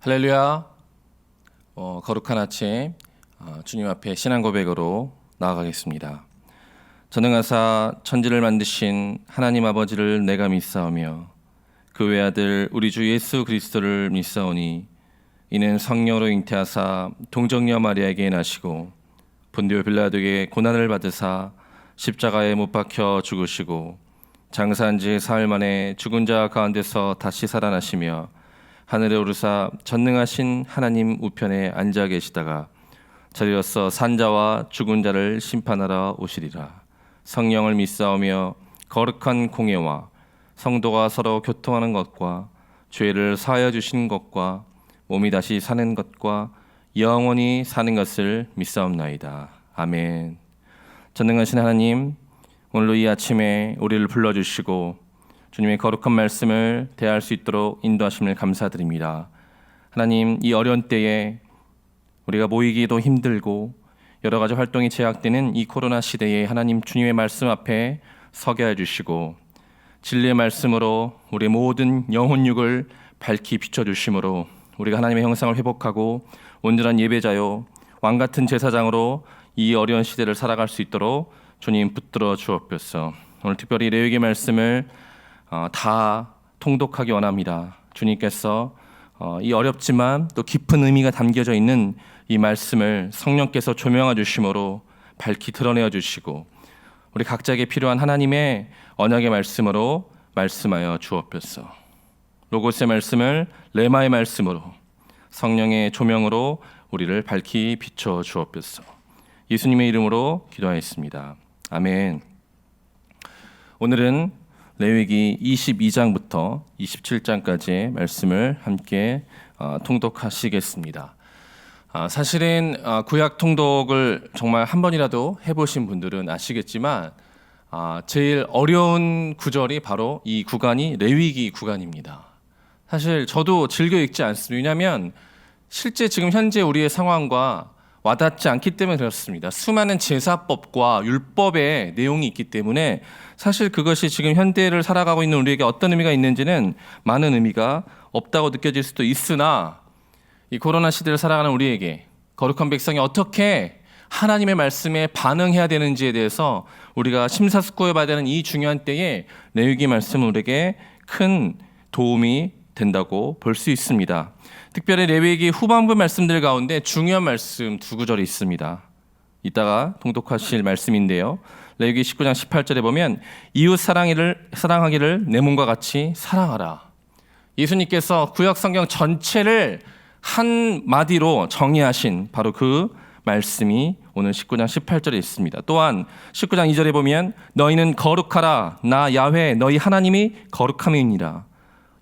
할렐루야. 거룩한 아침 주님 앞에 신앙 고백으로 나아가겠습니다. 전능하사 천지를 만드신 하나님 아버지를 내가 믿사오며 그 외아들 우리 주 예수 그리스도를 믿사오니 이는 성령으로 잉태하사 동정녀 마리아에게 나시고 본디오 빌라도에게 고난을 받으사 십자가에 못 박혀 죽으시고 장사한 지 사흘 만에 죽은 자 가운데서 다시 살아나시며 하늘에 오르사 전능하신 하나님 우편에 앉아 계시다가 저리로서 산자와 죽은 자를 심판하러 오시리라. 성령을 믿사오며 거룩한 공예와 성도가 서로 교통하는 것과 죄를 사하여 주신 것과 몸이 다시 사는 것과 영원히 사는 것을 믿사옵나이다. 아멘. 전능하신 하나님, 오늘도 이 아침에 우리를 불러주시고 주님의 거룩한 말씀을 대할 수 있도록 인도하심을 감사드립니다. 하나님, 이 어려운 때에 우리가 모이기도 힘들고 여러 가지 활동이 제약되는 이 코로나 시대에 하나님 주님의 말씀 앞에 서게 해주시고 진리의 말씀으로 우리의 모든 영혼육을 밝히 비춰주심으로 우리가 하나님의 형상을 회복하고 온전한 예배자요 왕같은 제사장으로 이 어려운 시대를 살아갈 수 있도록 주님 붙들어 주옵소서. 오늘 특별히 레위기 말씀을 다 통독하기 원합니다. 주님께서 이 어렵지만 또 깊은 의미가 담겨져 있는 이 말씀을 성령께서 조명해 주심으로 밝히 드러내어 주시고 우리 각자에게 필요한 하나님의 언약의 말씀으로 말씀하여 주옵소서. 로고스의 말씀을 레마의 말씀으로 성령의 조명으로 우리를 밝히 비춰 주옵소서. 예수님의 이름으로 기도하였습니다. 아멘. 오늘은 레위기 22장부터 27장까지의 말씀을 함께 통독하시겠습니다. 사실은 구약 통독을 정말 한 번이라도 해보신 분들은 아시겠지만 제일 어려운 구절이 바로 이 구간이 레위기 구간입니다. 사실 저도 즐겨 읽지 않습니다. 왜냐하면 실제 지금 현재 우리의 상황과 와닿지 않기 때문에 그렇습니다. 수많은 제사법과 율법의 내용이 있기 때문에 사실 그것이 지금 현대를 살아가고 있는 우리에게 어떤 의미가 있는지는 많은 의미가 없다고 느껴질 수도 있으나 이 코로나 시대를 살아가는 우리에게 거룩한 백성이 어떻게 하나님의 말씀에 반응해야 되는지에 대해서 우리가 심사숙고해봐야 되는 이 중요한 때에 레위기 말씀은 우리에게 큰 도움이 된다고 볼 수 있습니다. 특별히 레위기 후반부 말씀들 가운데 중요한 말씀 두 구절이 있습니다. 이따가 통독하실 말씀인데요. 레위기 19장 18절에 보면 이웃 사랑하기를 내 몸과 같이 사랑하라. 예수님께서 구약 성경 전체를 한 마디로 정의하신 바로 그 말씀이 오늘 19장 18절에 있습니다. 또한 19장 2절에 보면 너희는 거룩하라. 나 야훼 너희 하나님이 거룩함이니라.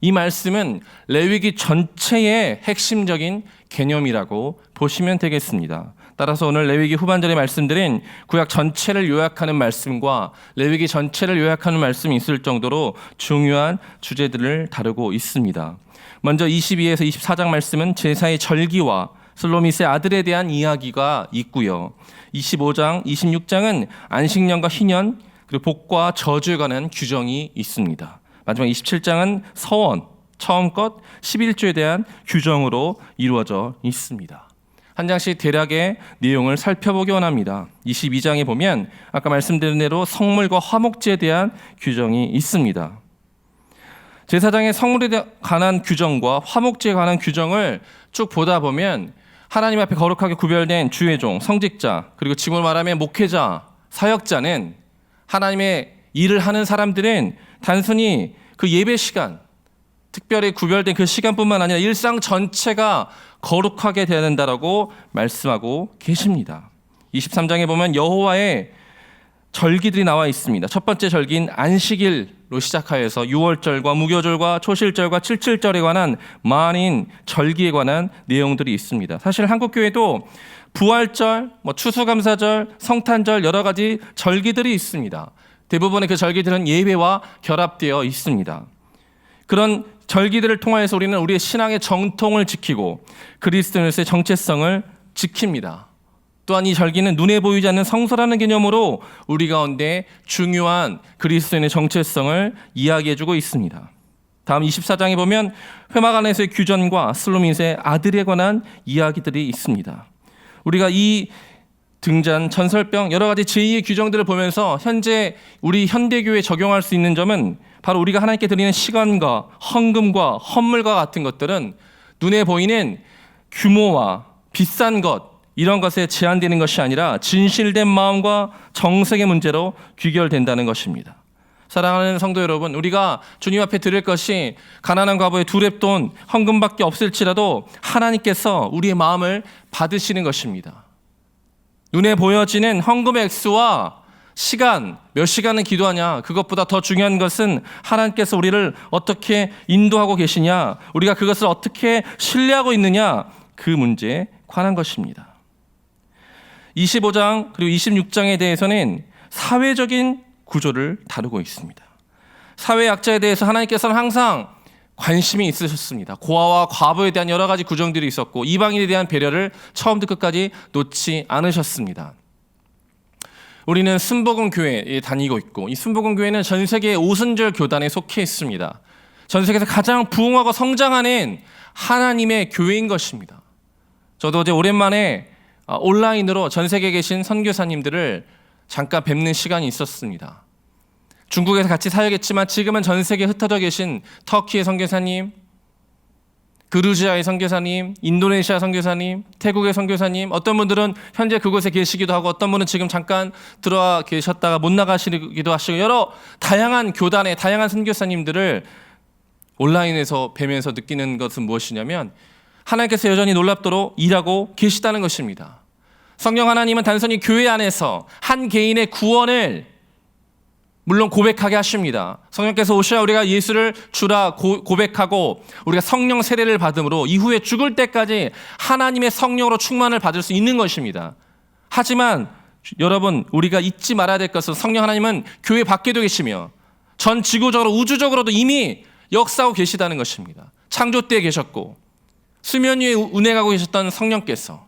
이 말씀은 레위기 전체의 핵심적인 개념이라고 보시면 되겠습니다. 따라서 오늘 레위기 후반절의 말씀들은 구약 전체를 요약하는 말씀과 레위기 전체를 요약하는 말씀이 있을 정도로 중요한 주제들을 다루고 있습니다. 먼저 22에서 24장 말씀은 제사의 절기와 슬로미스의 아들에 대한 이야기가 있고요. 25장, 26장은 안식년과 희년 그리고 복과 저주에 관한 규정이 있습니다. 마지막 27장은 서원, 처음 것 11조에 대한 규정으로 이루어져 있습니다. 한 장씩 대략의 내용을 살펴보기 원합니다. 22장에 보면 아까 말씀드린 대로 성물과 화목제에 대한 규정이 있습니다. 제사장의 성물에 관한 규정과 화목제에 관한 규정을 쭉 보다 보면 하나님 앞에 거룩하게 구별된 주의 종, 성직자, 그리고 지금으로 말하면 목회자, 사역자는 하나님의 일을 하는 사람들은 단순히 그 예배 시간, 특별히 구별된 그 시간뿐만 아니라 일상 전체가 거룩하게 되어야 된다라고 말씀하고 계십니다. 23장에 보면 여호와의 절기들이 나와 있습니다. 첫 번째 절기인 안식일로 시작하여서 유월절과 무교절과 초실절과 칠칠절에 관한 만인 절기에 관한 내용들이 있습니다. 사실 한국교회도 부활절, 추수감사절, 성탄절 여러 가지 절기들이 있습니다. 대부분의 그 절기들은 예배와 결합되어 있습니다. 그런 절기들을 통하여서 우리는 우리의 신앙의 정통을 지키고 그리스도인으로서의 정체성을 지킵니다. 또한 이 절기는 눈에 보이지 않는 성소라는 개념으로 우리 가운데 중요한 그리스도인의 정체성을 이야기해주고 있습니다. 다음 24장에 보면 회막 안에서의 규전과 슬로밋의 아들에 관한 이야기들이 있습니다. 우리가 이 등잔, 전설병, 여러 가지 제2의 규정들을 보면서 현재 우리 현대교회에 적용할 수 있는 점은 바로 우리가 하나님께 드리는 시간과 헌금과 헌물과 같은 것들은 눈에 보이는 규모와 비싼 것, 이런 것에 제한되는 것이 아니라 진실된 마음과 정색의 문제로 귀결된다는 것입니다. 사랑하는 성도 여러분, 우리가 주님 앞에 드릴 것이 가난한 과부의 2렙돈 헌금밖에 없을지라도 하나님께서 우리의 마음을 받으시는 것입니다. 눈에 보여지는 헌금의 액수와 시간, 몇 시간을 기도하냐, 그것보다 더 중요한 것은 하나님께서 우리를 어떻게 인도하고 계시냐, 우리가 그것을 어떻게 신뢰하고 있느냐, 그 문제에 관한 것입니다. 25장 그리고 26장에 대해서는 사회적인 구조를 다루고 있습니다. 사회 약자에 대해서 하나님께서는 항상 관심이 있으셨습니다. 고아와 과부에 대한 여러 가지 구정들이 있었고 이방인에 대한 배려를 처음부터 끝까지 놓지 않으셨습니다. 우리는 순복음 교회에 다니고 있고 이 순복음 교회는 전 세계 오순절 교단에 속해 있습니다. 전 세계에서 가장 부흥하고 성장하는 하나님의 교회인 것입니다. 저도 어제 오랜만에 온라인으로 전 세계에 계신 선교사님들을 잠깐 뵙는 시간이 있었습니다. 중국에서 같이 사역했지만 지금은 전 세계에 흩어져 계신 터키의 선교사님, 그루지아의 선교사님, 인도네시아 선교사님, 태국의 선교사님, 어떤 분들은 현재 그곳에 계시기도 하고 어떤 분은 지금 잠깐 들어와 계셨다가 못 나가시기도 하시고 여러 다양한 교단의 다양한 선교사님들을 온라인에서 뵈면서 느끼는 것은 무엇이냐면 하나님께서 여전히 놀랍도록 일하고 계시다는 것입니다. 성령 하나님은 단순히 교회 안에서 한 개인의 구원을 물론 고백하게 하십니다. 성령께서 오셔야 우리가 예수를 주라 고백하고 우리가 성령 세례를 받음으로 이후에 죽을 때까지 하나님의 성령으로 충만을 받을 수 있는 것입니다. 하지만 여러분, 우리가 잊지 말아야 될 것은 성령 하나님은 교회 밖에도 계시며 전 지구적으로 우주적으로도 이미 역사하고 계시다는 것입니다. 창조 때에 계셨고 수면 위에 운행하고 계셨던 성령께서,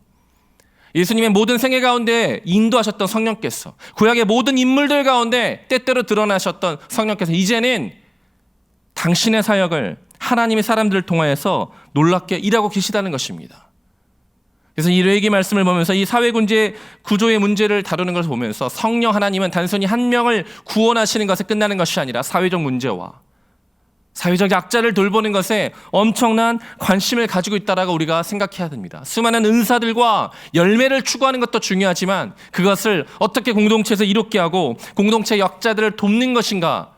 예수님의 모든 생애 가운데 인도하셨던 성령께서, 구약의 모든 인물들 가운데 때때로 드러나셨던 성령께서 이제는 당신의 사역을 하나님의 사람들을 통하여서 놀랍게 일하고 계시다는 것입니다. 그래서 이 레위기 말씀을 보면서 이 사회 구조의 문제를 다루는 것을 보면서 성령 하나님은 단순히 한 명을 구원하시는 것에 끝나는 것이 아니라 사회적 문제와 사회적 약자를 돌보는 것에 엄청난 관심을 가지고 있다라고 우리가 생각해야 됩니다. 수많은 은사들과 열매를 추구하는 것도 중요하지만 그것을 어떻게 공동체에서 이롭게 하고 공동체 약자들을 돕는 것인가,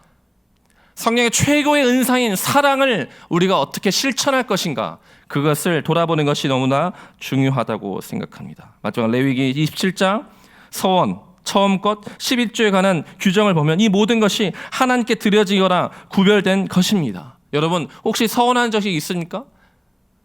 성령의 최고의 은사인 사랑을 우리가 어떻게 실천할 것인가, 그것을 돌아보는 것이 너무나 중요하다고 생각합니다. 마지막 레위기 27장 서원 처음 것 11조에 관한 규정을 보면 이 모든 것이 하나님께 드려지거나 구별된 것입니다. 여러분, 혹시 서원한 적이 있습니까?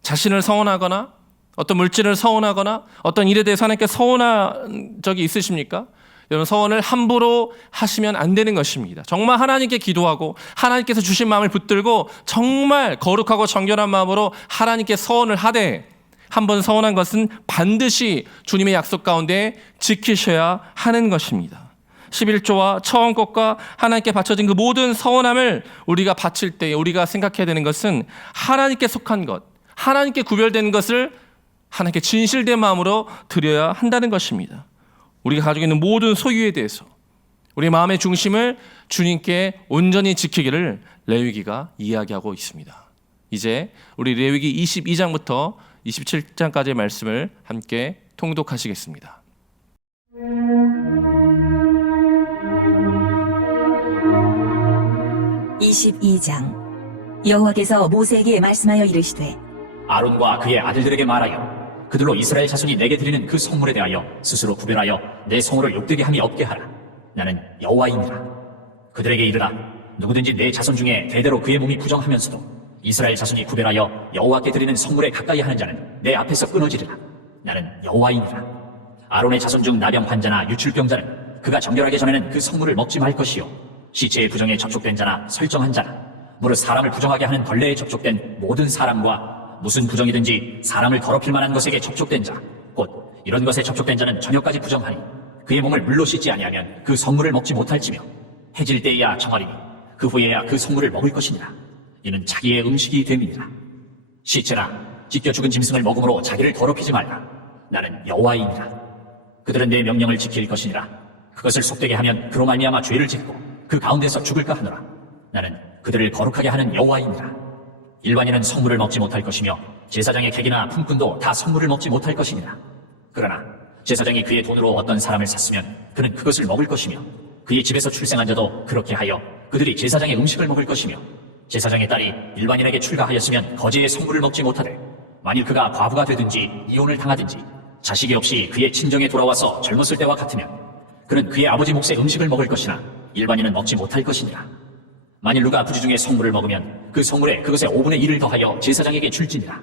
자신을 서원하거나 어떤 물질을 서원하거나 어떤 일에 대해서 하나님께 서원한 적이 있으십니까? 여러분, 서원을 함부로 하시면 안 되는 것입니다. 정말 하나님께 기도하고 하나님께서 주신 마음을 붙들고 정말 거룩하고 정결한 마음으로 하나님께 서원을 하되 한번 서원한 것은 반드시 주님의 약속 가운데 지키셔야 하는 것입니다. 11조와 처음 것과 하나님께 바쳐진 그 모든 서원함을 우리가 바칠 때 우리가 생각해야 되는 것은 하나님께 속한 것, 하나님께 구별된 것을 하나님께 진실된 마음으로 드려야 한다는 것입니다. 우리가 가지고 있는 모든 소유에 대해서 우리의 마음의 중심을 주님께 온전히 지키기를 레위기가 이야기하고 있습니다. 이제 우리 레위기 22장부터 27장까지의 말씀을 함께 통독하시겠습니다. 여호와께서 모세에게 말씀하여 이르시되 아론과 그의 아들들에게 말하여 그들로 이스라엘 자손이 내게 드리는 그 성물에 대하여 스스로 구별하여 내 성호를 욕되게 함이 없게 하라. 나는 여호와이니라. 그들에게 이르라. 누구든지 내 자손 중에 대대로 그의 몸이 부정하면서도 이스라엘 자손이 구별하여 여호와께 드리는 성물에 가까이 하는 자는 내 앞에서 끊어지리라. 나는 여호와이니라. 아론의 자손 중 나병 환자나 유출병자는 그가 정결하기 전에는 그 성물을 먹지 말 것이요, 시체의 부정에 접촉된 자나 설정한 자나 무릇 사람을 부정하게 하는 벌레에 접촉된 모든 사람과 무슨 부정이든지 사람을 더럽힐 만한 것에게 접촉된 자, 곧 이런 것에 접촉된 자는 저녁까지 부정하니 그의 몸을 물로 씻지 아니하면 그 성물을 먹지 못할지며 해질 때에야 정하리니 그 후에야 그 성물을 먹을 것이니라. 이는 자기의 음식이 됨이니라. 시체나 찢겨 죽은 짐승을 먹음으로 자기를 더럽히지 말라. 나는 여호와이니라. 그들은 내 명령을 지킬 것이니라. 그것을 속되게 하면 그로 말미암아 죄를 짓고 그 가운데서 죽을까 하노라. 나는 그들을 거룩하게 하는 여호와이니라. 일반인은 성물을 먹지 못할 것이며 제사장의 객이나 품꾼도 다 성물을 먹지 못할 것이니라. 그러나 제사장이 그의 돈으로 어떤 사람을 샀으면 그는 그것을 먹을 것이며 그의 집에서 출생한 자도 그렇게 하여 그들이 제사장의 음식을 먹을 것이며 제사장의 딸이 일반인에게 출가하였으면 거제의 성물을 먹지 못하되 만일 그가 과부가 되든지 이혼을 당하든지 자식이 없이 그의 친정에 돌아와서 젊었을 때와 같으면 그는 그의 아버지 몫의 음식을 먹을 것이나 일반인은 먹지 못할 것이니라. 만일 누가 부지 중에 성물을 먹으면 그 성물에 그것의 5분의 1을 더하여 제사장에게 줄지니라.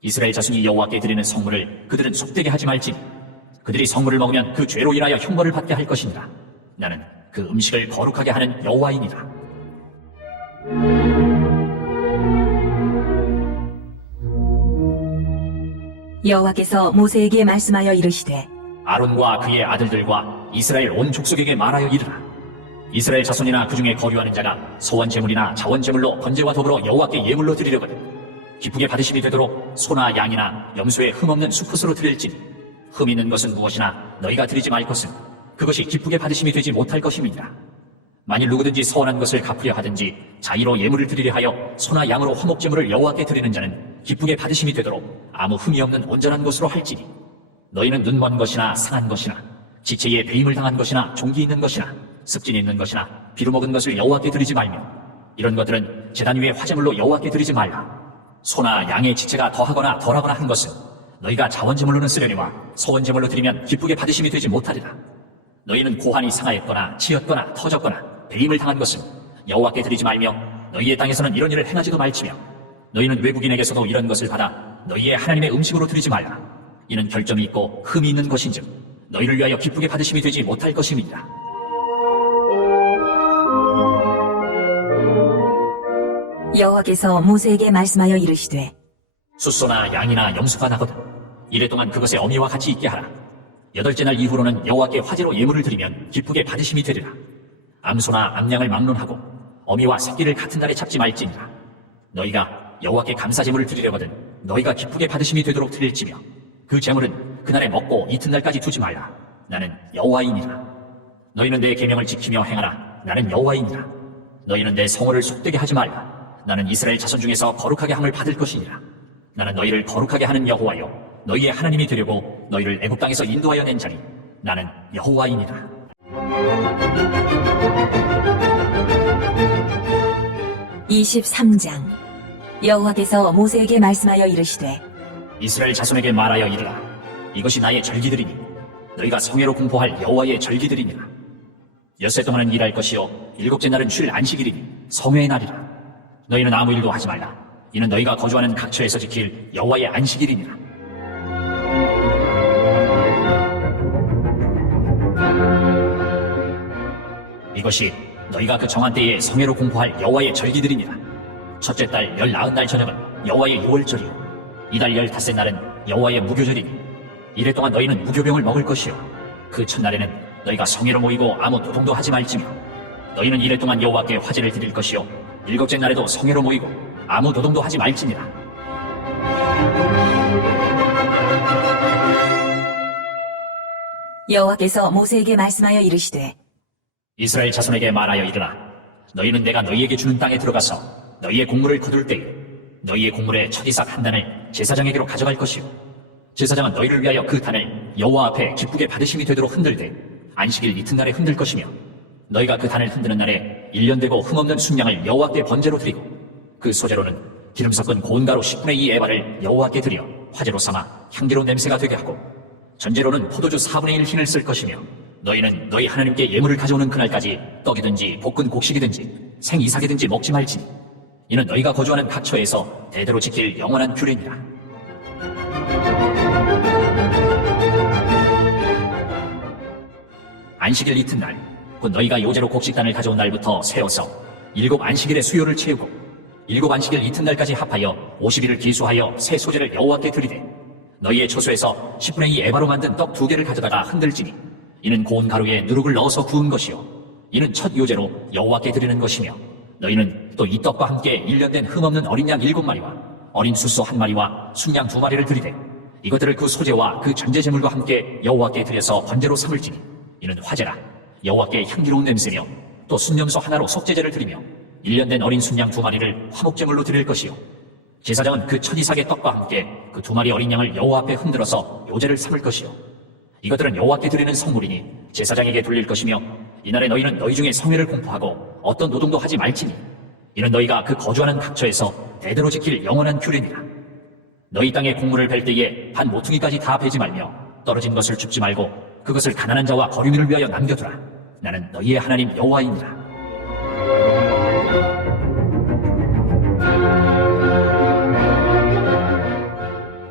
이스라엘 자손이 여호와께 드리는 성물을 그들은 속되게 하지 말지니 그들이 성물을 먹으면 그 죄로 인하여 형벌을 받게 할 것이니라. 나는 그 음식을 거룩하게 하는 여호와이니라. 여호와께서 모세에게 말씀하여 이르시되 아론과 그의 아들들과 이스라엘 온 족속에게 말하여 이르라. 이스라엘 자손이나 그 중에 거류하는 자가 소원 제물이나 자원 제물로 번제와 더불어 여호와께 예물로 드리려거든 기쁘게 받으심이 되도록 소나 양이나 염소의 흠없는 수컷으로 드릴지니 흠 있는 것은 무엇이나 너희가 드리지 말 것은 그것이 기쁘게 받으심이 되지 못할 것임이니라. 만일 누구든지 서원한 것을 갚으려 하든지 자의로 예물을 드리려 하여 소나 양으로 화목제물을 여호와께 드리는 자는 기쁘게 받으심이 되도록 아무 흠이 없는 온전한 것으로 할지니 너희는 눈먼 것이나 상한 것이나 지체에 배임을 당한 것이나 종기 있는 것이나 습진 있는 것이나 비루 먹은 것을 여호와께 드리지 말며 이런 것들은 제단 위에 화제물로 여호와께 드리지 말라. 소나 양의 지체가 더하거나 덜하거나 한 것은 너희가 자원제물로는 쓰려니와 소원제물로 드리면 기쁘게 받으심이 되지 못하리라. 너희는 고환이 상하였거나 치였거나 터졌거나 배임을 당한 것은 여호와께 드리지 말며 너희의 땅에서는 이런 일을 행하지도 말지며 너희는 외국인에게서도 이런 것을 받아 너희의 하나님의 음식으로 드리지 말라. 이는 결점이 있고 흠이 있는 것인즉 너희를 위하여 기쁘게 받으심이 되지 못할 것임이니라. 여호와께서 모세에게 말씀하여 이르시되 숫소나 양이나 염소가 나거든 이래 동안 그것의 어미와 같이 있게 하라. 8째 날 이후로는 여호와께 화제로 예물을 드리면 기쁘게 받으심이 되리라. 암소나 암양을 막론하고 어미와 새끼를 같은 날에 잡지 말지니라. 너희가 여호와께 감사제물을 드리려거든 너희가 기쁘게 받으심이 되도록 드릴지며 그 제물은 그날에 먹고 이튿날까지 두지 말라. 나는 여호와이니라. 너희는 내 계명을 지키며 행하라. 나는 여호와이니라. 너희는 내 성호를 속되게 하지 말라. 나는 이스라엘 자손 중에서 거룩하게 함을 받을 것이니라. 나는 너희를 거룩하게 하는 여호와여 너희의 하나님이 되려고 너희를 애굽 땅에서 인도하여 낸 자니 나는 여호와이니라. (23장) 여호와께서 모세에게 말씀하여 이르시되 이스라엘 자손에게 말하여 이르라. 이것이 나의 절기들이니 너희가 성회로 공포할 여호와의 절기들이니라. 엿새 동안은 일할 것이요 7째 날은 쉴 안식일이니 성회의 날이라. 너희는 아무 일도 하지 말라. 이는 너희가 거주하는 각처에서 지킬 여호와의 안식일이니라. 이것이 너희가 그 정한 때에 성회로 공포할 여호와의 절기들이니라. 첫째 달 19날 저녁은 여호와의 유월절이요 이달 15째 날은 여호와의 무교절이니 이래 동안 너희는 무교병을 먹을 것이요 그 첫날에는 너희가 성회로 모이고 아무 도동도 하지 말지며 너희는 이래 동안 여호와께 화제를 드릴 것이요 7째 날에도 성회로 모이고 아무 도동도 하지 말지니라. 여호와께서 모세에게 말씀하여 이르시되 이스라엘 자손에게 말하여 이르라. 너희는 내가 너희에게 주는 땅에 들어가서 너희의 곡물을 거둘 때에 너희의 곡물의 첫 이삭 한 단을 제사장에게로 가져갈 것이요 제사장은 너희를 위하여 그 단을 여호와 앞에 기쁘게 받으심이 되도록 흔들되 안식일 이튿날에 흔들 것이며 너희가 그 단을 흔드는 날에 1년 되고 흠없는 순양을 여호와께 번제로 드리고 그 소재로는 기름 섞은 고운 가루 10분의 2 에바를 여호와께 드려 화제로 삼아 향기로운 냄새가 되게 하고 전제로는 포도주 4분의 1 흰을 쓸 것이며 너희는 너희 하나님께 예물을 가져오는 그날까지 떡이든지 볶은 곡식이든지 생이삭이든지 먹지 말지니 이는 너희가 거주하는 각처에서 대대로 지킬 영원한 규례니라. 안식일 이튿날 곧 너희가 요제로 곡식단을 가져온 날부터 세어서 7 안식일의 수요를 채우고 7 안식일 이튿날까지 합하여 50일을 기수하여 새 소재를 여호와께 드리되 너희의 초소에서 10분의 2 에바로 만든 떡 2개를 가져다가 흔들지니 이는 고운 가루에 누룩을 넣어서 구운 것이요 이는 첫 요제로 여호와께 드리는 것이며 너희는 또 이 떡과 함께 1년 된 흠없는 어린 양 7마리와 어린 숫소 1마리와 순양 2마리를 드리되 이것들을 그 소제와 그 전제 제물과 함께 여호와께 드려서 번제로 삼을지니 이는 화제라 여호와께 향기로운 냄새며 또 순염소 하나로 속죄제를 드리며 1년 된 어린 순양 2마리를 화목제물로 드릴 것이요 제사장은 그 첫 이삭의 떡과 함께 그 2마리 어린 양을 여호와 앞에 흔들어서 요제를 삼을 것이요 이것들은 여호와께 드리는 성물이니 제사장에게 돌릴 것이며 이날에 너희는 너희 중에 성회를 공포하고 어떤 노동도 하지 말지니 이는 너희가 그 거주하는 각처에서 대대로 지킬 영원한 규례니라. 너희 땅에 곡물을 벨 때에 한 모퉁이까지 다 베지 말며 떨어진 것을 줍지 말고 그것을 가난한 자와 거류민을 위하여 남겨두라. 나는 너희의 하나님 여호와이니라.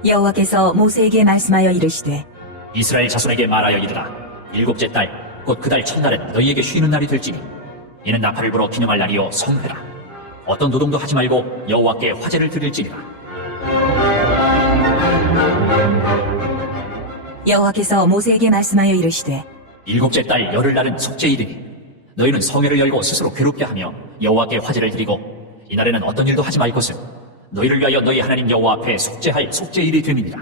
여호와께서 모세에게 말씀하여 이르시되 이스라엘 자손에게 말하여 이르라. 7째 달 곧 그 달 첫날은 너희에게 쉬는 날이 될지니 이는 나팔을 불어 기념할 날이요 성회라. 어떤 노동도 하지 말고 여호와께 화제를 드릴지니라. 여호와께서 모세에게 말씀하여 이르시되 7째 달 열흘날은 속죄일이니 너희는 성회를 열고 스스로 괴롭게 하며 여호와께 화제를 드리고 이날에는 어떤 일도 하지 말 것을 너희를 위하여 너희 하나님 여호와 앞에 속죄할 속죄일이 됨이니라.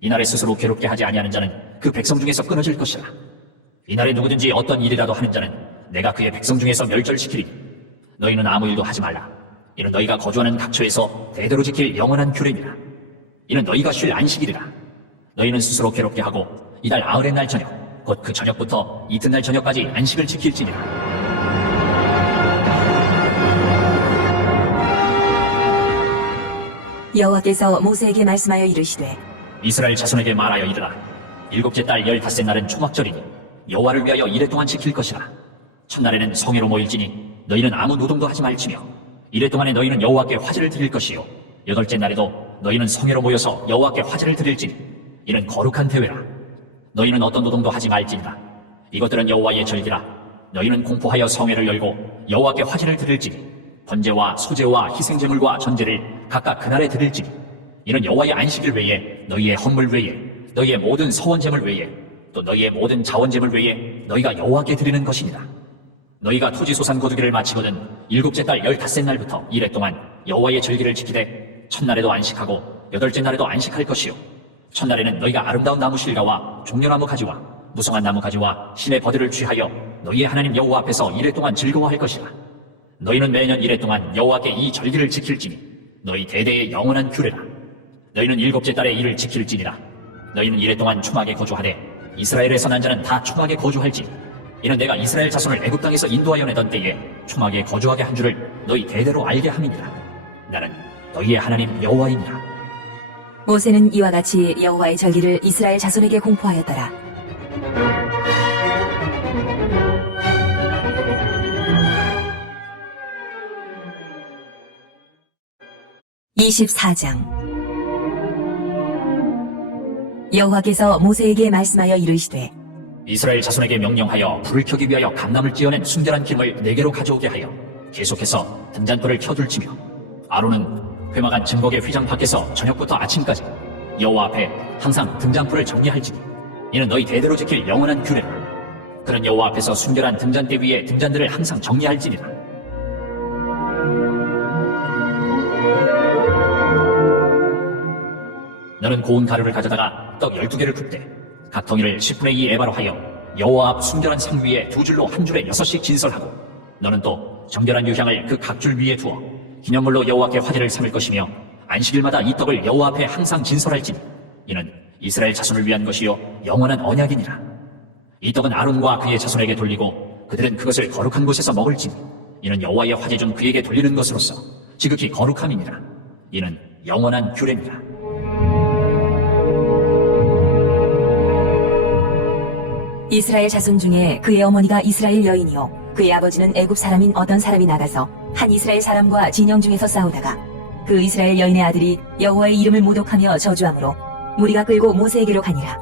이날에 스스로 괴롭게 하지 아니하는 자는 그 백성 중에서 끊어질 것이라. 이날에 누구든지 어떤 일이라도 하는 자는 내가 그의 백성 중에서 멸절시키리니 너희는 아무 일도 하지 말라. 이는 너희가 거주하는 각처에서 대대로 지킬 영원한 규례니라. 이는 너희가 쉴 안식일이라. 너희는 스스로 괴롭게 하고 이달 아흘의 날 저녁 곧 그 저녁부터 이튿날 저녁까지 안식을 지킬지니라. 여호와께서 모세에게 말씀하여 이르시되 이스라엘 자손에게 말하여 이르라. 7째 달 15날 초막절이니 여호와를 위하여 이레 동안 지킬 것이라. 첫날에는 성회로 모일지니 너희는 아무 노동도 하지 말지며 이레 동안에 너희는 여호와께 화제를 드릴 것이요 8째 날에도 너희는 성회로 모여서 여호와께 화제를 드릴지니 이는 거룩한 대회라. 너희는 어떤 노동도 하지 말지니라. 이것들은 여호와의 절기라. 너희는 공포하여 성회를 열고 여호와께 화제를 드릴지니 번제와 소제와 희생제물과 전제를 각각 그날에 드릴지니 이는 여호와의 안식일 외에 너희의 헌물 외에 너희의 모든 서원제물 외에 또 너희의 모든 자원제물 외에 너희가 여호와께 드리는 것이니라. 너희가 토지소산 거두기를 마치거든 7째 달 15날부터 이래 동안 여호와의 절기를 지키되 첫날에도 안식하고 8째 날에도 안식할 것이요 첫날에는 너희가 아름다운 나무 실과와 종려나무 가지와 무성한 나무 가지와 신의 버들을 취하여 너희의 하나님 여호와 앞에서 이래 동안 즐거워할 것이라. 너희는 매년 이래 동안 여호와께 이 절기를 지킬지니 너희 대대의 영원한 규례라. 너희는 7째 달에 이를 지킬지니라. 너희는 이래 동안 초막에 거주하되 이스라엘에서 난 자는 다 초막에 거주할지 이는 내가 이스라엘 자손을 애굽 땅에서 인도하여 내던 때에 초막에 거주하게 한 줄을 너희 대대로 알게 함이니라. 나는 너희의 하나님 여호와이니라. 모세는 이와 같이 여호와의 절기를 이스라엘 자손에게 공포하였더라. (24장) 여호와께서 모세에게 말씀하여 이르시되 이스라엘 자손에게 명령하여 불을 켜기 위하여 감람을 찧어낸 순결한 기름을 4개로 가져오게 하여 계속해서 등잔불을 켜둘지며 아론은 회막안 증거의 휘장 밖에서 저녁부터 아침까지 여호와 앞에 항상 등잔불을 정리할지니 이는 너희 대대로 지킬 영원한 규례라. 그는 여호와 앞에서 순결한 등잔대 위에 등잔들을 항상 정리할지니라. 너는 고운 가루를 가져다가 떡 12개를 굽되 각 덩이를 10분의 2 에바로 하여 여호와 앞 순결한 상 위에 2줄로 한 줄에 6씩 진설하고 너는 또 정결한 유향을 그 각 줄 위에 두어 기념물로 여호와께 화제를 삼을 것이며 안식일마다 이 떡을 여호와 앞에 항상 진설할지니 이는 이스라엘 자손을 위한 것이요 영원한 언약이니라. 이 떡은 아론과 그의 자손에게 돌리고 그들은 그것을 거룩한 곳에서 먹을지니 이는 여호와의 화제 중 그에게 돌리는 것으로서 지극히 거룩함이니라. 이는 영원한 규례니라. 이스라엘 자손 중에 그의 어머니가 이스라엘 여인이요 그의 아버지는 애굽 사람인 어떤 사람이 나가서 한 이스라엘 사람과 진영 중에서 싸우다가 그 이스라엘 여인의 아들이 여호와의 이름을 모독하며 저주함으로 무리가 끌고 모세에게로 가니라.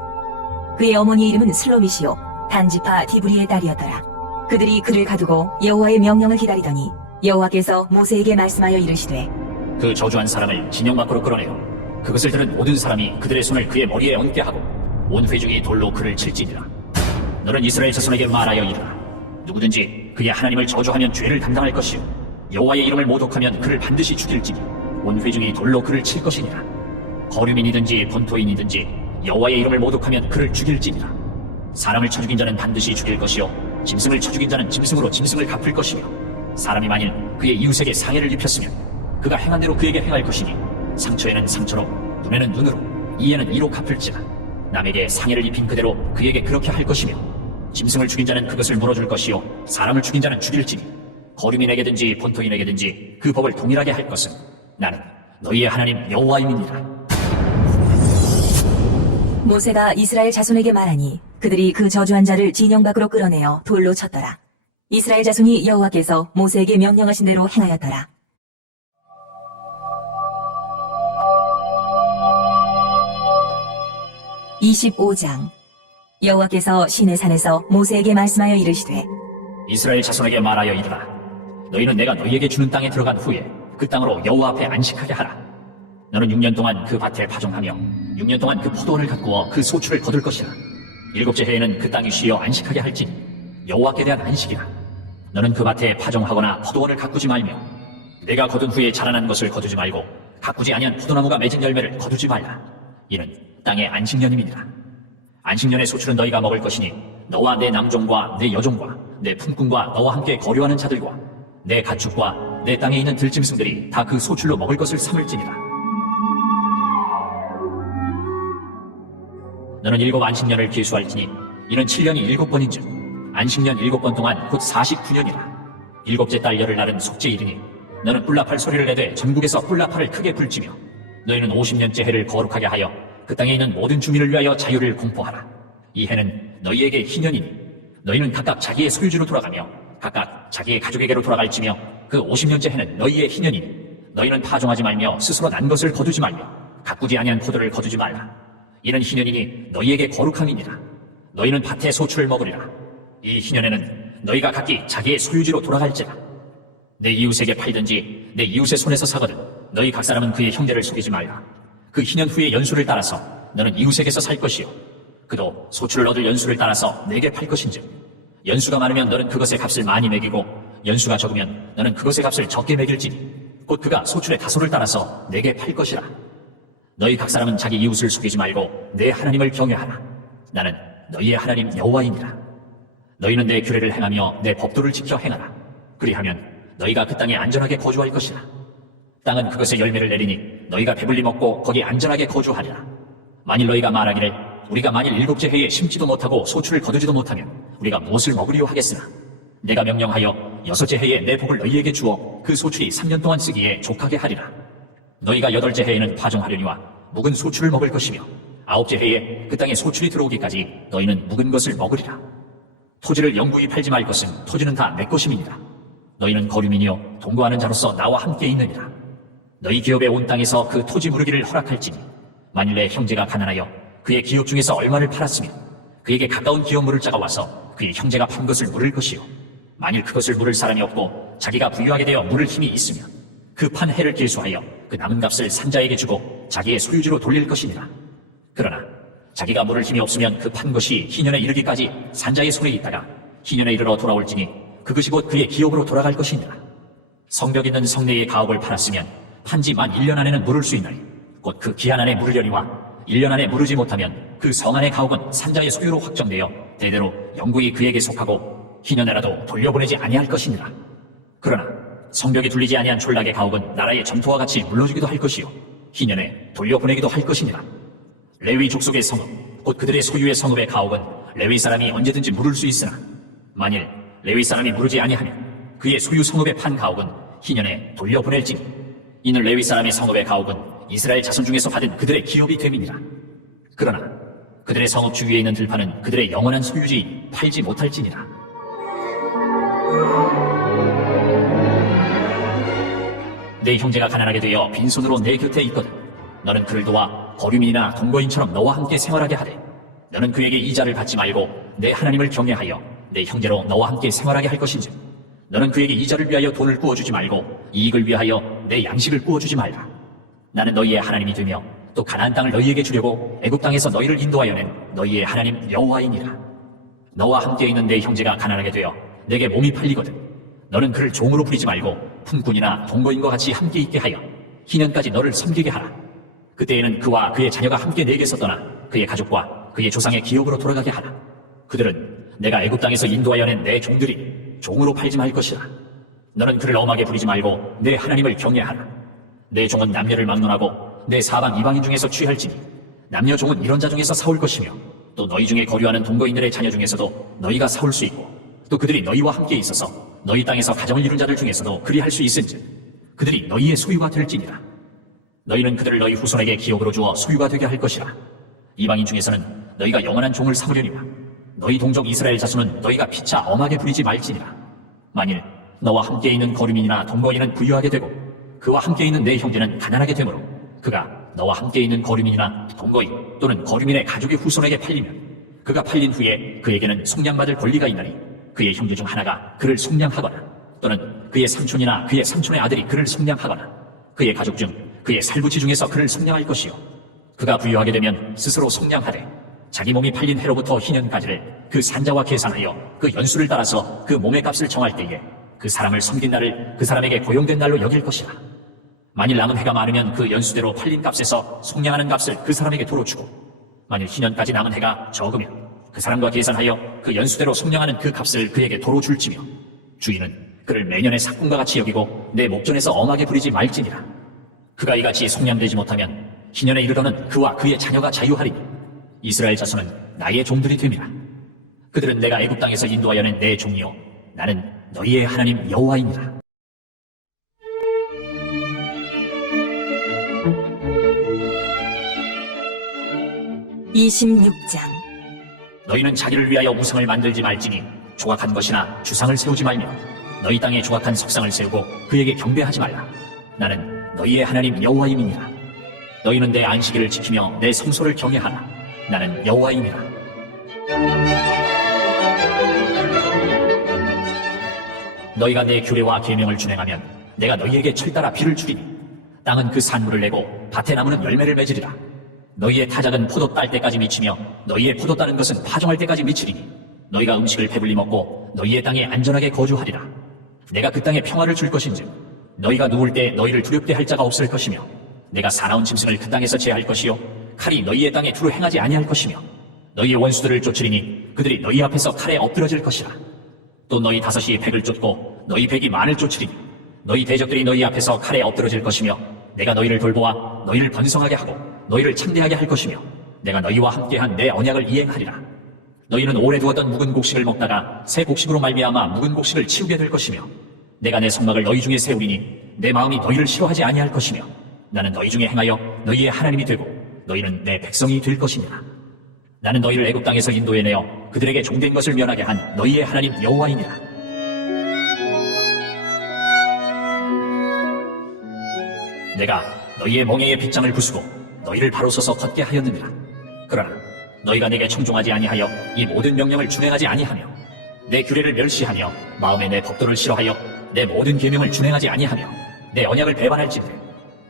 그의 어머니 이름은 슬로미시요 단지파 디브리의 딸이었더라. 그들이 그를 가두고 여호와의 명령을 기다리더니 여호와께서 모세에게 말씀하여 이르시되 그 저주한 사람을 진영 밖으로 끌어내어 그것을 들은 모든 사람이 그들의 손을 그의 머리에 얹게 하고 온 회중이 돌로 그를 칠지니라. 너는 이스라엘 자손에게 말하여 이르라. 누구든지 그의 하나님을 저주하면 죄를 담당할 것이요 여호와의 이름을 모독하면 그를 반드시 죽일지니 온 회중이 돌로 그를 칠 것이니라. 거류민이든지 본토인이든지 여호와의 이름을 모독하면 그를 죽일지니라. 사람을 쳐 죽인 자는 반드시 죽일 것이요 짐승을 쳐 죽인 자는 짐승으로 짐승을 갚을 것이며 사람이 만일 그의 이웃에게 상해를 입혔으면 그가 행한 대로 그에게 행할 것이니 상처에는 상처로 눈에는 눈으로 이에는 이로 갚을지라. 남에게 상해를 입힌 그대로 그에게 그렇게 할 것이며 짐승을 죽인 자는 그것을 물어줄 것이요 사람을 죽인 자는 죽일지니 거류민에게든지 본토인에게든지 그 법을 동일하게 할 것은 나는 너희의 하나님 여호와임이니라. 모세가 이스라엘 자손에게 말하니 그들이 그 저주한 자를 진영 밖으로 끌어내어 돌로 쳤더라. 이스라엘 자손이 여호와께서 모세에게 명령하신 대로 행하였더라. (25장) 여호와께서 시내산에서 모세에게 말씀하여 이르시되 이스라엘 자손에게 말하여 이르라. 너희는 내가 너희에게 주는 땅에 들어간 후에 그 땅으로 여호와 앞에 안식하게 하라. 너는 6년 동안 그 밭에 파종하며 6년 동안 그 포도원을 가꾸어 그 소출을 거둘 것이라. 7째 해에는 그 땅이 쉬어 안식하게 할지니 여호와께 대한 안식이라. 너는 그 밭에 파종하거나 포도원을 가꾸지 말며 내가 거둔 후에 자라난 것을 거두지 말고 가꾸지 아니한 포도나무가 맺은 열매를 거두지 말라. 이는 땅의 안식년임이니라. 안식년의 소출은 너희가 먹을 것이니 너와 내 남종과 내 여종과 내 품꾼과 너와 함께 거류하는 자들과 내 가축과 내 땅에 있는 들짐승들이 다 그 소출로 먹을 것을 삼을지니라. 너는 7 안식년을 계수할지니 이는 7년이 7번인즉 안식년 7번 동안 곧 49년이라. 7째 달 열흘날은 속죄일이니 너는 뿔나팔 소리를 내되 전국에서 뿔나팔을 크게 불지며 너희는 50년째 해를 거룩하게 하여 그 땅에 있는 모든 주민을 위하여 자유를 공포하라. 이 해는 너희에게 희년이니 너희는 각각 자기의 소유지로 돌아가며 각각 자기의 가족에게로 돌아갈지며 그 50년째 해는 너희의 희년이니 너희는 파종하지 말며 스스로 난 것을 거두지 말며 가꾸지 아니한 포도를 거두지 말라. 이는 희년이니 너희에게 거룩함이니라. 너희는 밭의 소출을 먹으리라. 이 희년에는 너희가 각기 자기의 소유지로 돌아갈지라. 내 이웃에게 팔든지 내 이웃의 손에서 사거든 너희 각 사람은 그의 형제를 속이지 말라. 그 희년 후의 연수를 따라서 너는 이웃에게서 살 것이요 그도 소출을 얻을 연수를 따라서 내게 팔 것인즉 연수가 많으면 너는 그것의 값을 많이 매기고 연수가 적으면 너는 그것의 값을 적게 매길지니 곧 그가 소출의 다소를 따라서 내게 팔 것이라. 너희 각 사람은 자기 이웃을 속이지 말고 내 하나님을 경외하라. 나는 너희의 하나님 여호와이니라. 너희는 내 규례를 행하며 내 법도를 지켜 행하라. 그리하면 너희가 그 땅에 안전하게 거주할 것이라. 땅은 그것의 열매를 내리니 너희가 배불리 먹고 거기 안전하게 거주하리라. 만일 너희가 말하기를 우리가 만일 7째 해에 심지도 못하고 소출을 거두지도 못하면 우리가 무엇을 먹으리요 하겠으나 내가 명령하여 6째 해에 내 복을 너희에게 주어 그 소출이 3년 동안 쓰기에 족하게 하리라. 너희가 8째 해에는 파종하려니와 묵은 소출을 먹을 것이며 9째 해에 그 땅에 소출이 들어오기까지 너희는 묵은 것을 먹으리라. 토지를 영구히 팔지 말 것은 토지는 다 내 것임이니라. 너희는 거류민이요 동거하는 자로서 나와 함께 있느니라. 너희 기업의 온 땅에서 그 토지 무르기를 허락할지니 만일 내 형제가 가난하여 그의 기업 중에서 얼마를 팔았으면 그에게 가까운 기업 물을 자가 와서 그의 형제가 판 것을 물을 것이요 만일 그것을 물을 사람이 없고 자기가 부유하게 되어 물을 힘이 있으면 그 판 해를 계수하여 그 남은 값을 산자에게 주고 자기의 소유지로 돌릴 것이니라. 그러나 자기가 물을 힘이 없으면 그 판 것이 희년에 이르기까지 산자의 손에 있다가 희년에 이르러 돌아올지니 그것이 곧 그의 기업으로 돌아갈 것이니라. 성벽 있는 성내의 가옥을 팔았으면 판지 만 1년 안에는 물을 수 있나니 곧 그 기한 안에 물으려니와 1년 안에 물으지 못하면 그 성 안의 가옥은 산자의 소유로 확정되어 대대로 영구히 그에게 속하고 희년에라도 돌려보내지 아니할 것이니라. 그러나 성벽이 둘리지 아니한 촌락의 가옥은 나라의 점토와 같이 물러주기도 할 것이요 희년에 돌려보내기도 할 것이니라. 레위 족속의 성읍 곧 그들의 소유의 성읍의 가옥은 레위 사람이 언제든지 물을 수 있으나 만일 레위 사람이 물으지 아니하면 그의 소유 성읍의 판 가옥은 희년에 돌려보낼지니 이는 레위 사람의 성읍의 가옥은 이스라엘 자손 중에서 받은 그들의 기업이 됨이니라. 그러나 그들의 성읍 주위에 있는 들판은 그들의 영원한 소유지 팔지 못할지니라. 내 형제가 가난하게 되어 빈손으로 내 곁에 있거든 너는 그를 도와 거류민이나 동거인처럼 너와 함께 생활하게 하되 너는 그에게 이자를 받지 말고 내 하나님을 경외하여 내 형제로 너와 함께 생활하게 할 것인즉 너는 그에게 이자를 위하여 돈을 구워주지 말고 이익을 위하여 내 양식을 구워주지 말라. 나는 너희의 하나님이 되며 또 가나안 땅을 너희에게 주려고 애굽 땅에서 너희를 인도하여 낸 너희의 하나님 여호와이니라. 너와 함께 있는 내 형제가 가난하게 되어 내게 몸이 팔리거든 너는 그를 종으로 부리지 말고 품꾼이나 동거인과 같이 함께 있게 하여 희년까지 너를 섬기게 하라. 그때에는 그와 그의 자녀가 함께 내게서 떠나 그의 가족과 그의 조상의 기업으로 돌아가게 하라. 그들은 내가 애굽 땅에서 인도하여 낸 내 종들이 종으로 팔지 말 것이라. 너는 그를 엄하게 부리지 말고 내 하나님을 경외하라. 내 종은 남녀를 막론하고 내 사방 이방인 중에서 취할지니 남녀 종은 이런 자 중에서 사올 것이며 또 너희 중에 거류하는 동거인들의 자녀 중에서도 너희가 사올 수 있고 또 그들이 너희와 함께 있어서 너희 땅에서 가정을 이룬 자들 중에서도 그리할 수 있은즉 그들이 너희의 소유가 될지니라. 너희는 그들을 너희 후손에게 기업으로 주어 소유가 되게 할 것이라. 이방인 중에서는 너희가 영원한 종을 삼으려니와 너희 동족 이스라엘 자손은 너희가 피차 엄하게 부리지 말지니라. 만일 너와 함께 있는 거류민이나 동거인은 부유하게 되고 그와 함께 있는 내 형제는 가난하게 되므로 그가 너와 함께 있는 거류민이나 동거인 또는 거류민의 가족의 후손에게 팔리면 그가 팔린 후에 그에게는 속량받을 권리가 있나니 그의 형제 중 하나가 그를 속량하거나 또는 그의 삼촌이나 그의 삼촌의 아들이 그를 속량하거나 그의 가족 중 그의 살부치 중에서 그를 속량할 것이요 그가 부유하게 되면 스스로 속량하되 자기 몸이 팔린 해로부터 희년까지를 그 산자와 계산하여 그 연수를 따라서 그 몸의 값을 정할 때에 그 사람을 섬긴 날을 그 사람에게 고용된 날로 여길 것이라. 만일 남은 해가 많으면 그 연수대로 팔린 값에서 속량하는 값을 그 사람에게 도로 주고 만일 희년까지 남은 해가 적으면 그 사람과 계산하여 그 연수대로 속량하는 그 값을 그에게 도로 줄지며 주인은 그를 매년의 삭군과 같이 여기고 내 목전에서 엄하게 부리지 말지니라. 그가 이같이 속량되지 못하면 희년에 이르러는 그와 그의 자녀가 자유하리니 이스라엘 자손은 나의 종들이 됨이라. 그들은 내가 애굽 땅에서 인도하여 낸 내 종이요 나는 너희의 하나님 여호와이니라. (26장) 너희는 자기를 위하여 우상을 만들지 말지니 조각한 것이나 주상을 세우지 말며 너희 땅에 조각한 석상을 세우고 그에게 경배하지 말라. 나는 너희의 하나님 여호와임이니라. 너희는 내 안식일을 지키며 내 성소를 경외하라. 나는 여호와임이라. 너희가 내 규례와 계명을 준행하면 내가 너희에게 철따라 비를 주리니 땅은 그 산물을 내고 밭에 나무는 열매를 맺으리라. 너희의 타작은 포도 딸 때까지 미치며 너희의 포도 따는 것은 파종할 때까지 미치리니 너희가 음식을 배불리 먹고 너희의 땅에 안전하게 거주하리라. 내가 그 땅에 평화를 줄 것인즉 너희가 누울 때 너희를 두렵게 할 자가 없을 것이며 내가 사나운 짐승을 그 땅에서 제할 것이요 칼이 너희의 땅에 두루 행하지 아니할 것이며 너희의 원수들을 쫓으리니 그들이 너희 앞에서 칼에 엎드러질 것이라. 또 너희 다섯이 백을 쫓고 너희 백이 만을 쫓으리니 너희 대적들이 너희 앞에서 칼에 엎드러질 것이며 내가 너희를 돌보아 너희를 번성하게 하고 너희를 창대하게 할 것이며 내가 너희와 함께한 내 언약을 이행하리라. 너희는 오래 두었던 묵은 곡식을 먹다가 새 곡식으로 말미암아 묵은 곡식을 치우게 될 것이며 내가 내 성막을 너희 중에 세우리니 내 마음이 너희를 싫어하지 아니할 것이며 나는 너희 중에 행하여 너희의 하나님이 되고 너희는 내 백성이 될 것이니라. 나는 너희를 애굽 땅에서 인도해내어 그들에게 종된 것을 면하게 한 너희의 하나님 여호와이니라. 내가 너희의 멍에의 빗장을 부수고 너희를 바로 서서 걷게 하였느니라. 그러나 너희가 내게 청종하지 아니하여 이 모든 명령을 준행하지 아니하며 내 규례를 멸시하며 마음에 내 법도를 싫어하여 내 모든 계명을 준행하지 아니하며 내 언약을 배반할진대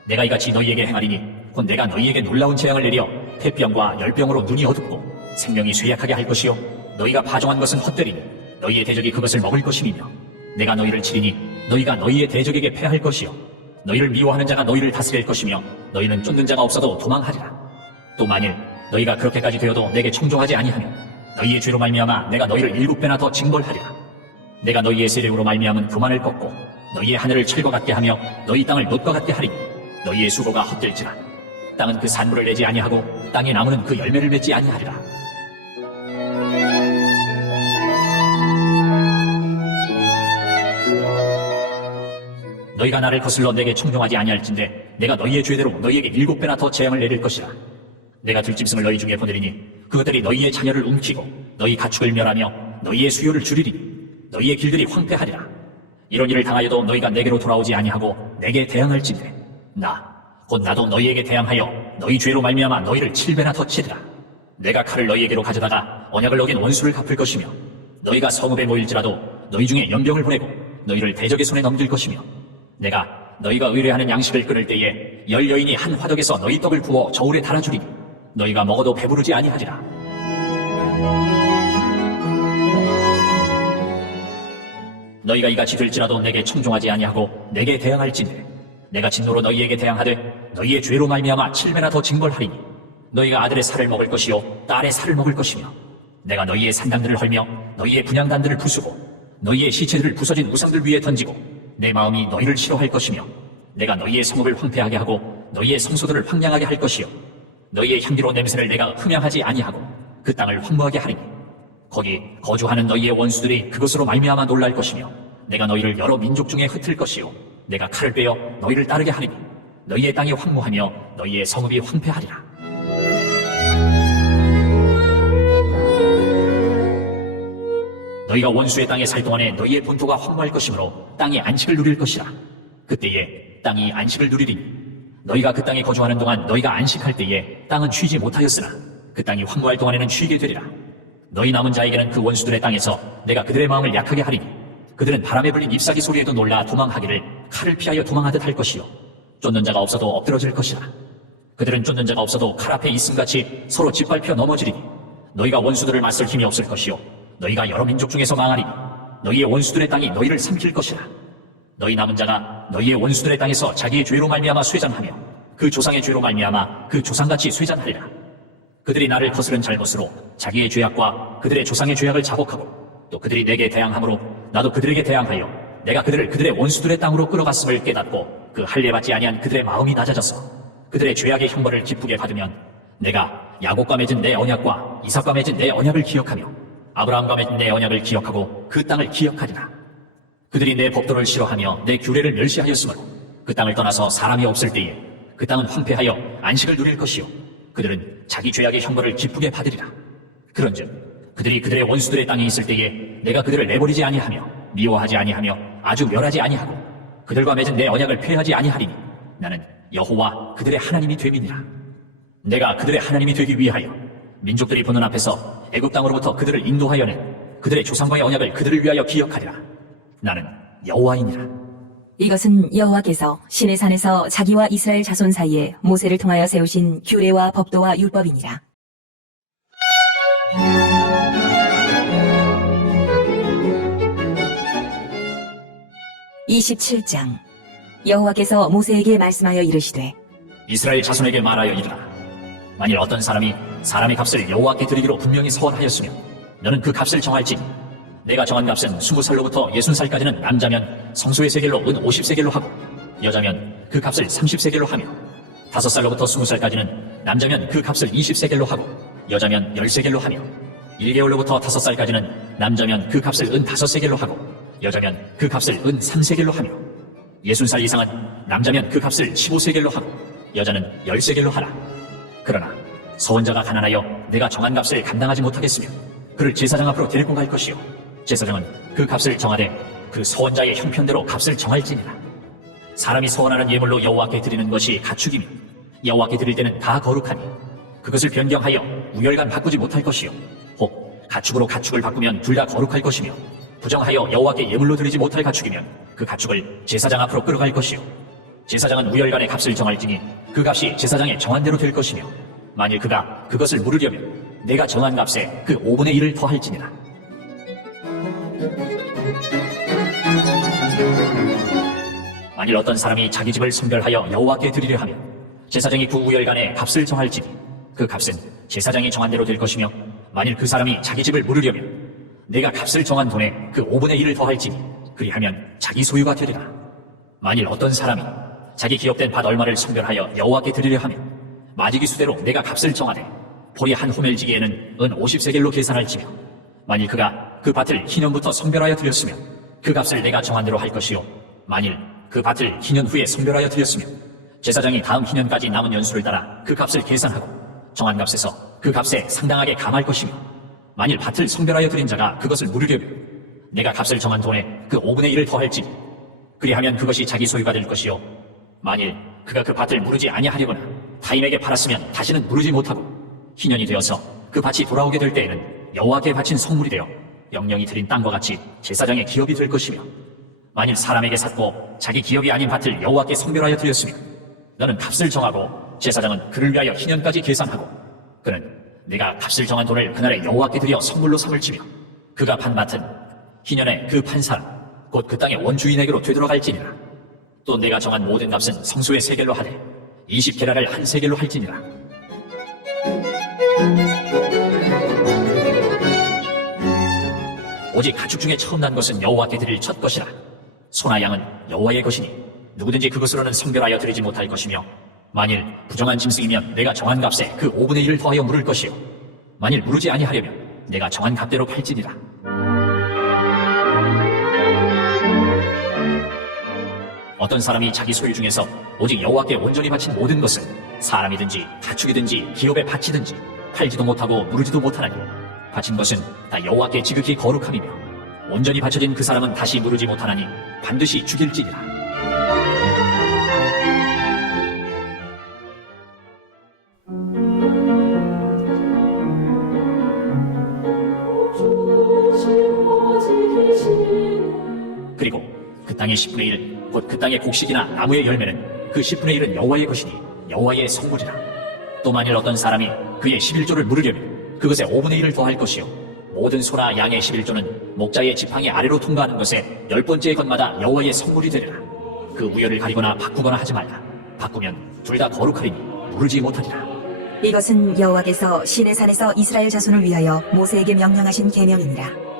내가 이같이 너희에게 행하리니 곧 내가 너희에게 놀라운 재앙을 내려 태병과 열병으로 눈이 어둡고 생명이 쇠약하게 할 것이요 너희가 파종한 것은 헛되리니 너희의 대적이 그것을 먹을 것임이며 내가 너희를 치리니 너희가 너희의 대적에게 패할 것이요 너희를 미워하는 자가 너희를 다스릴 것이며 너희는 쫓는 자가 없어도 도망하리라. 또 만일 너희가 그렇게까지 되어도 내게 청종하지 아니하면 너희의 죄로 말미암아 내가 너희를 7배나 더 징벌하리라. 내가 너희의 세력으로 말미암은 교만을 꺾고 너희의 하늘을 철과 같게 하며 너희 땅을 놋과 같게 하리니 너희의 수고가 헛될지라. 땅은 그 산물을 내지 아니하고 땅의 나무는 그 열매를 맺지 아니하리라. 너희가 나를 거슬러 내게 청종하지 아니할진대 내가 너희의 죄대로 너희에게 7배나 더 재앙을 내릴 것이라. 내가 들짐승을 너희 중에 보내리니 그것들이 너희의 자녀를 움키고 너희 가축을 멸하며 너희의 수요를 줄이리니 너희의 길들이 황폐하리라. 이런 일을 당하여도 너희가 내게로 돌아오지 아니하고 내게 대항할진대 곧 나도 너희에게 대항하여 너희 죄로 말미암아 너희를 7배나 더 치리라. 내가 칼을 너희에게로 가져다가 언약을 어긴 원수를 갚을 것이며 너희가 성읍에 모일지라도 너희 중에 연병을 보내고 너희를 대적의 손에 넘길 것이며 내가 너희가 의뢰하는 양식을 끊을 때에 10 여인이 한 화덕에서 너희 떡을 구워 저울에 달아주리니 너희가 먹어도 배부르지 아니하리라. 너희가 이같이 될지라도 내게 청종하지 아니하고 내게 대항할진대 내가 진노로 너희에게 대항하되 너희의 죄로 말미암아 7배나 더 징벌하리니 너희가 아들의 살을 먹을 것이요 딸의 살을 먹을 것이며 내가 너희의 산당들을 헐며 너희의 분향단들을 부수고 너희의 시체들을 부서진 우상들 위에 던지고 내 마음이 너희를 싫어할 것이며 내가 너희의 성읍을 황폐하게 하고 너희의 성소들을 황량하게 할 것이요 너희의 향기로 냄새를 내가 흠양하지 아니하고 그 땅을 황무하게 하리니 거기 거주하는 너희의 원수들이 그것으로 말미암아 놀랄 것이며 내가 너희를 여러 민족 중에 흩을 것이요 내가 칼을 빼어 너희를 따르게 하리니 너희의 땅이 황무하며 너희의 성읍이 황폐하리라. 너희가 원수의 땅에 살 동안에 너희의 본토가 황무할 것이므로 땅이 안식을 누릴 것이라. 그때에 땅이 안식을 누리리니 너희가 그 땅에 거주하는 동안 너희가 안식할 때에 땅은 쉬지 못하였으나 그 땅이 황무할 동안에는 쉬게 되리라. 너희 남은 자에게는 그 원수들의 땅에서 내가 그들의 마음을 약하게 하리니 그들은 바람에 불린 잎사귀 소리에도 놀라 도망하기를 칼을 피하여 도망하듯 할 것이요 쫓는 자가 없어도 엎드러질 것이라. 그들은 쫓는 자가 없어도 칼 앞에 있음같이 서로 짓밟혀 넘어지리니 너희가 원수들을 맞설 힘이 없을 것이요 너희가 여러 민족 중에서 망하리니 너희의 원수들의 땅이 너희를 삼킬 것이라. 너희 남은 자가 너희의 원수들의 땅에서 자기의 죄로 말미암아 쇠잔하며 그 조상의 죄로 말미암아 그 조상같이 쇠잔하리라. 그들이 나를 거스른 잘못으로 자기의 죄악과 그들의 조상의 죄악을 자복하고 또 그들이 내게 대항함으로 나도 그들에게 대항하여 내가 그들을 그들의 원수들의 땅으로 끌어갔음을 깨닫고 그 할례 받지 아니한 그들의 마음이 낮아져서 그들의 죄악의 형벌을 기쁘게 받으면 내가 야곱과 맺은 내 언약과 이삭과 맺은 내 언약을 기억하며 아브라함과 맺은 내 언약을 기억하고 그 땅을 기억하리라. 그들이 내 법도를 싫어하며 내 규례를 멸시하였으므로 그 땅을 떠나서 사람이 없을 때에 그 땅은 황폐하여 안식을 누릴 것이요 그들은 자기 죄악의 형벌을 기쁘게 받으리라. 그런즉 그들이 그들의 원수들의 땅에 있을 때에 내가 그들을 내버리지 아니하며 미워하지 아니하며 아주 멸하지 아니하고 그들과 맺은 내 언약을 폐하지 아니하리니 나는 여호와 그들의 하나님이 됨이니라. 내가 그들의 하나님이 되기 위하여 민족들이 보는 앞에서 애굽 땅으로부터 그들을 인도하여 낸 그들의 조상과의 언약을 그들을 위하여 기억하리라. 나는 여호와이니라. 이것은 여호와께서 시내 산에서 자기와 이스라엘 자손 사이에 모세를 통하여 세우신 규례와 법도와 율법이니라. 27장. 여호와께서 모세에게 말씀하여 이르시되 이스라엘 자손에게 말하여 이르라. 만일 어떤 사람이 사람의 값을 여호와께 드리기로 분명히 서원하였으면 너는 그 값을 정할지니 내가 정한 값은 20살로부터 60살까지는 남자면 성소의 세겔로 은 50세겔로 하고 여자면 그 값을 30세겔로 하며 5살로부터 20살까지는 남자면 그 값을 20세겔로 하고 여자면 10세겔로 하며 1개월로부터 5살까지는 남자면 그 값을 은 5세겔로 하고 여자면 그 값을 은 3세겔로 하며 60살 이상은 남자면 그 값을 15세겔로 하고 여자는 10세겔로 하라. 그러나 서원자가 가난하여 내가 정한 값을 감당하지 못하겠으며 그를 제사장 앞으로 데리고 갈 것이요 제사장은 그 값을 정하되 그 서원자의 형편대로 값을 정할지니라. 사람이 서원하는 예물로 여호와께 드리는 것이 가축이며 여호와께 드릴 때는 다 거룩하니 그것을 변경하여 우열간 바꾸지 못할 것이요 혹 가축으로 가축을 바꾸면 둘 다 거룩할 것이며 부정하여 여호와께 예물로 드리지 못할 가축이면 그 가축을 제사장 앞으로 끌어갈 것이요 제사장은 우열간의 값을 정할지니 그 값이 제사장의 정한 대로 될 것이며 만일 그가 그것을 물으려면 내가 정한 값에 그 5분의 1을 더할지니라. 만일 어떤 사람이 자기 집을 선별하여 여호와께 드리려 하면 제사장이 그 우열간의 값을 정할지니 그 값은 제사장이 정한 대로 될 것이며 만일 그 사람이 자기 집을 물으려면 내가 값을 정한 돈에 그 5분의 1을 더할지니 그리하면 자기 소유가 되리라. 만일 어떤 사람이 자기 기업된 밭 얼마를 선별하여 여호와께 드리려 하면 마지기 수대로 내가 값을 정하되 보리 한 호멜지기에는 은 50세겔로 계산할지며 만일 그가 그 밭을 희년부터 선별하여 드렸으면 그 값을 내가 정한 대로 할 것이요 만일 그 밭을 희년 후에 선별하여 드렸으면 제사장이 다음 희년까지 남은 연수를 따라 그 값을 계산하고 정한 값에서 그 값에 상당하게 감할 것이며 만일 밭을 선별하여 드린 자가 그것을 물으려면 내가 값을 정한 돈에 그 5분의 1을 더할지 그리하면 그것이 자기 소유가 될 것이요 만일 그가 그 밭을 무르지 아니하려거나 타인에게 팔았으면 다시는 무르지 못하고 희년이 되어서 그 밭이 돌아오게 될 때에는 여호와께 바친 성물이 되어 영영이 드린 땅과 같이 제사장의 기업이 될 것이며 만일 사람에게 샀고 자기 기업이 아닌 밭을 여호와께 선별하여 드렸으면 너는 값을 정하고 제사장은 그를 위하여 희년까지 계산하고 그는 내가 값을 정한 돈을 그날에 여호와께 드려 선물로 삼을지며 그가 판 밭은 희년에 그 판 사람 곧 그 땅의 원주인에게로 되돌아갈지니라. 또 내가 정한 모든 값은 성소의 세겔로 하되 20게라를 한 세겔로 할지니라. 오직 가축 중에 처음 난 것은 여호와께 드릴 첫 것이라. 소나 양은 여호와의 것이니 누구든지 그것으로는 성별하여 드리지 못할 것이며, 만일 부정한 짐승이면 내가 정한 값에 그 5분의 1을 더하여 물을 것이요, 만일 무르지 아니하려면 내가 정한 값대로 팔지니라. 어떤 사람이 자기 소유 중에서 오직 여호와께 온전히 바친 모든 것은 사람이든지 가축이든지 기업에 바치든지 팔지도 못하고 무르지도 못하나니, 바친 것은 다 여호와께 지극히 거룩함이며, 온전히 바쳐진 그 사람은 다시 무르지 못하나니 반드시 죽일지니라. 그리고 그 땅의 10분의 1, 곧 그 땅의 곡식이나 나무의 열매는 그 10분의 1은 여호와의 것이니 여호와의 성물이라. 또 만일 어떤 사람이 그의 11조를 물으려면 그것에 5분의 1을 더할 것이요, 모든 소나 양의 11조는 목자의 지팡이 아래로 통과하는 것에 10번째 것마다 여호와의 성물이 되리라. 그 우열을 가리거나 바꾸거나 하지 말라. 바꾸면 둘 다 거룩하리니 무르지 못하리라. 이것은 여호와께서 시내산에서 이스라엘 자손을 위하여 모세에게 명령하신 계명이니라.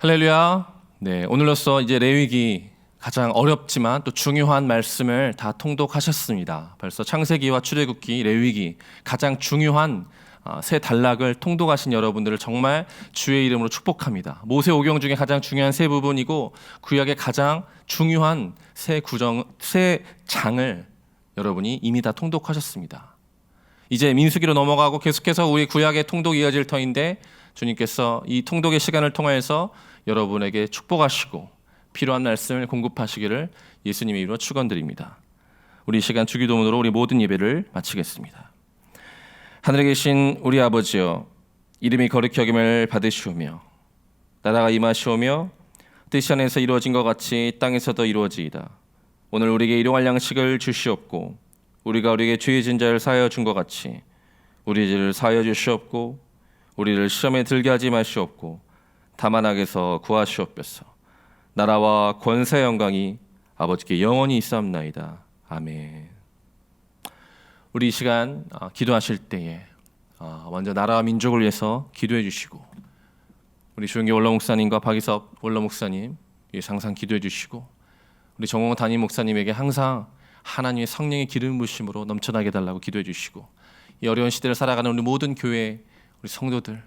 할렐루야. 네, 오늘로써 이제 레위기 가장 어렵지만 또 중요한 말씀을 다 통독하셨습니다. 벌써 창세기와 출애굽기, 레위기 가장 중요한 세 단락을 통독하신 여러분들을 정말 주의 이름으로 축복합니다. 모세 오경 중에 가장 중요한 세 부분이고 구약의 가장 중요한 세 장을 여러분이 이미 다 통독하셨습니다. 이제 민수기로 넘어가고 계속해서 우리 구약의 통독이 이어질 터인데, 주님께서 이 통독의 시간을 통해서 여러분에게 축복하시고 필요한 말씀을 공급하시기를 예수님의 이름으로 축원드립니다. 우리 이 시간 주기도문으로 우리 모든 예배를 마치겠습니다. 하늘에 계신 우리 아버지여, 이름이 거룩히 여김을 받으시오며 나라가 임하시오며 뜻이 하늘에서 이루어진 것 같이 땅에서도 이루어지이다. 오늘 우리에게 일용할 양식을 주시옵고 우리가 우리에게 죄 지은 자를 사하여 준 것 같이 우리 죄를 사하여 주시옵고 우리를 시험에 들게 하지 마시옵고 다만 악에서 구하시옵소서. 나라와 권세 영광이 아버지께 영원히 있사옵나이다. 아멘. 우리 이 시간 기도하실 때에 먼저 나라와 민족을 위해서 기도해 주시고, 우리 조영기 원로 목사님과 박이섭 원로 목사님 위해서 항상 기도해 주시고, 우리 정홍 담임 목사님에게 항상 하나님의 성령의 기름 부으심으로 넘쳐나게 달라고 기도해 주시고, 이 어려운 시대를 살아가는 우리 모든 교회 우리 성도들,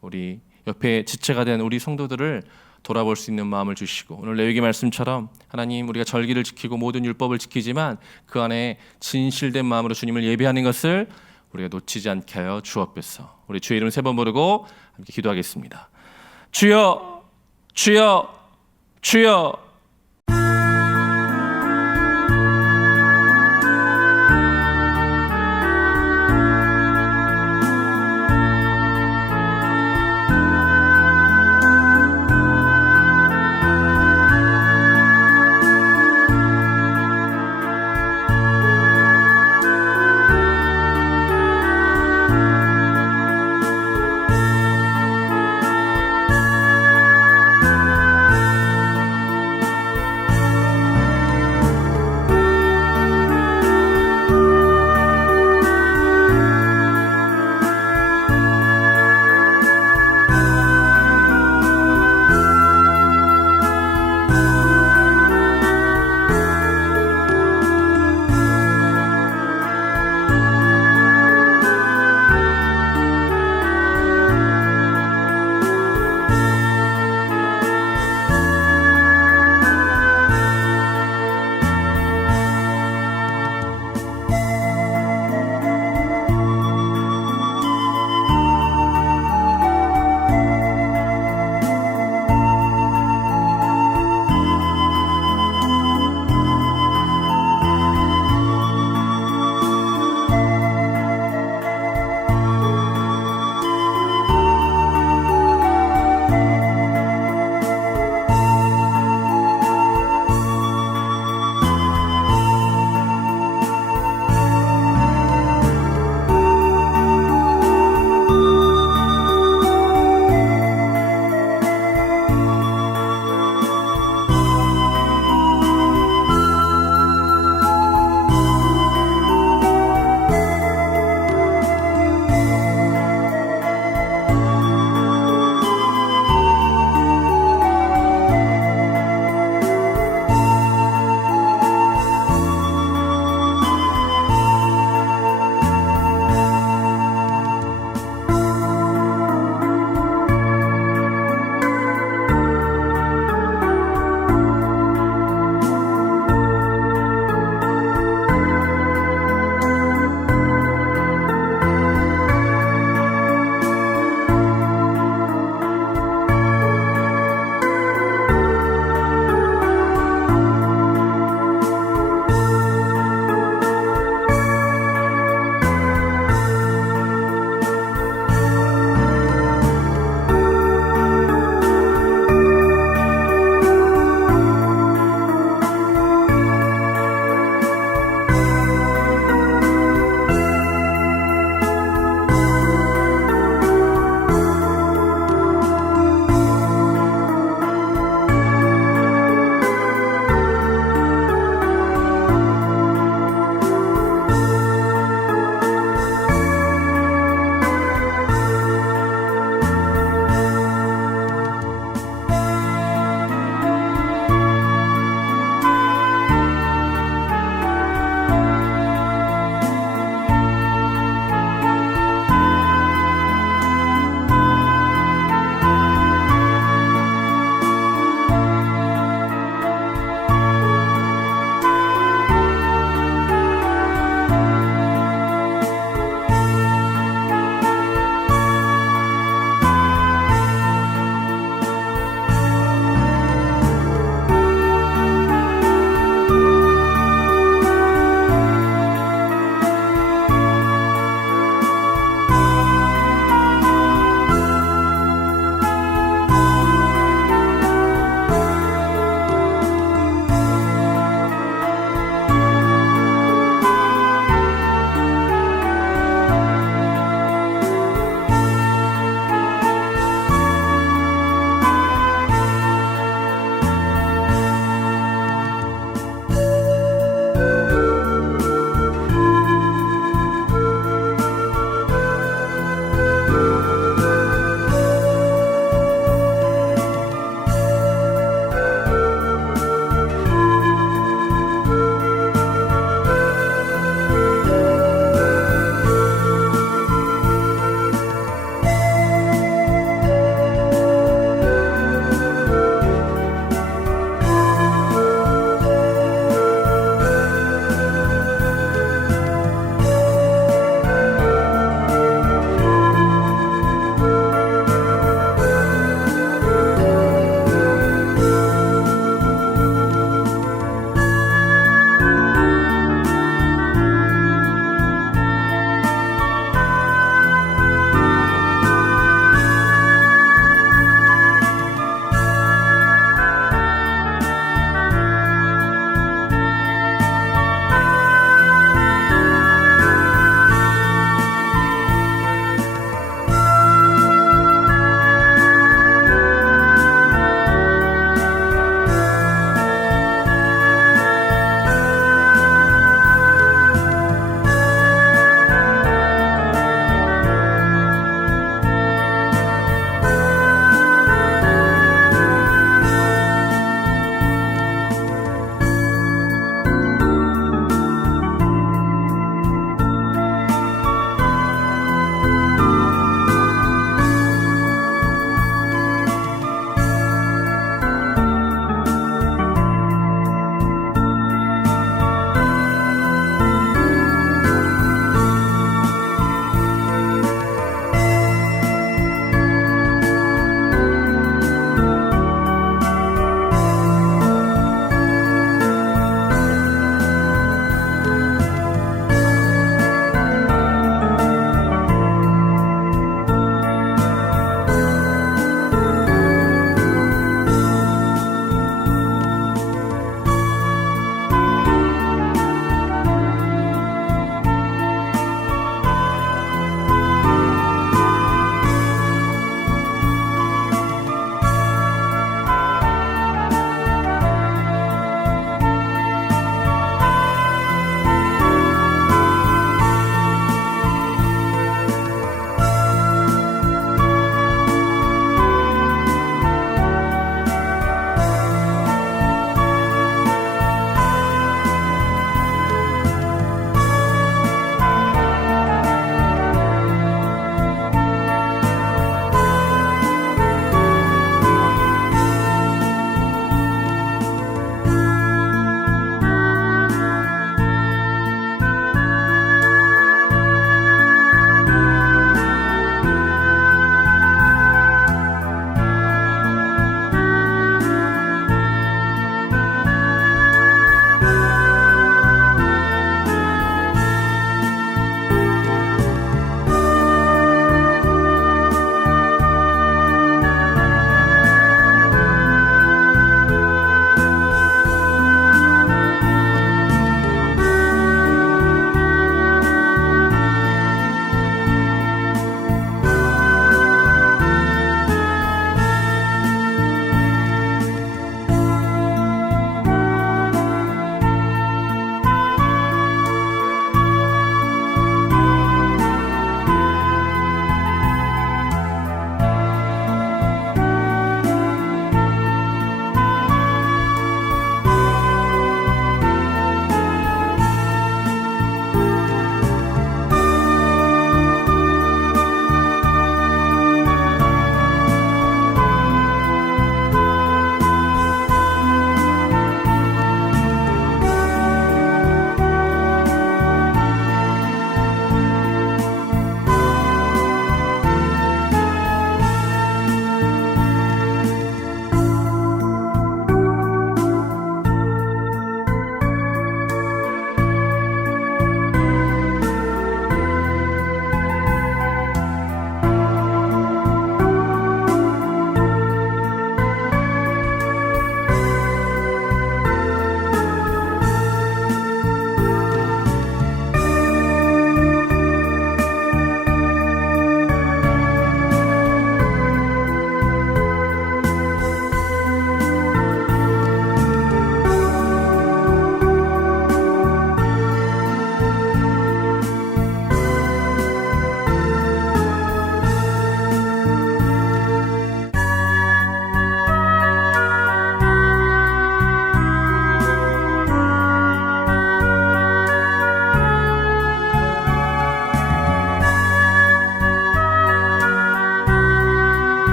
우리 옆에 지체가 된 우리 성도들을 돌아볼 수 있는 마음을 주시고, 오늘 레위기 말씀처럼 하나님 우리가 절기를 지키고 모든 율법을 지키지만 그 안에 진실된 마음으로 주님을 예배하는 것을 우리가 놓치지 않게 하여 주옵소서. 우리 주의 이름 3번 부르고 함께 기도하겠습니다. 주여, 주여, 주여.